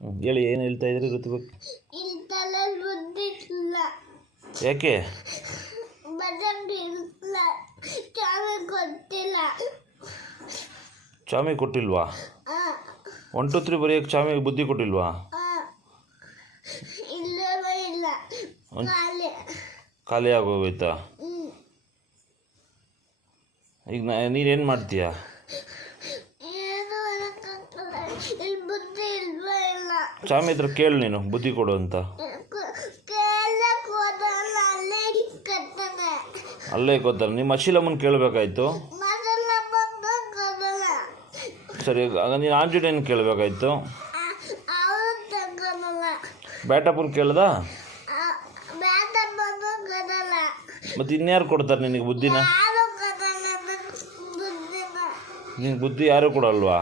ಹೇಳಿ, ಏನು ಹೇಳ್ತಾ ಇದ್ರಿ ಋತುಬೇಕು? ಯಾಕೆ ಚಾಮಿ ಕೊಟ್ಟಿಲ್ವಾ? 1 2 3 ಬರೆಯೋಕ್ಕೆ ಚಾಮಿಗೆ ಬುದ್ಧಿ ಕೊಟ್ಟಿಲ್ವಾ? ಖಾಲಿ ಆಗೋಗೋಯ್ತಾ? ಈಗ ನೀನೇನು ಮಾಡ್ತೀಯಾ? ಚಾಮಿ ಹತ್ರ ಕೇಳು, ನೀನು ಬುದ್ಧಿ ಕೊಡು ಅಂತ. ಅಲ್ಲೇ ಗೊತ್ತಲ್ಲ, ನಿಮ್ಮ ಅಶೀಲಮ್ಮನ ಕೇಳಬೇಕಾಯ್ತು. ಸರಿ, ಆಗ ನೀನು ಆಂಜನೇಯನ ಕೇಳಬೇಕಾಯ್ತು. ಬ್ಯಾಟಪ್ಪನ ಕೇಳ್ದ? ಮತ್ತೆ ಇನ್ಯಾರು ಕೊಡ್ತಾರೆ ನಿನಗೆ ಬುದ್ಧಿನ? ನಿನಗೆ ಬುದ್ಧಿ ಯಾರು ಕೊಡಲ್ವಾ?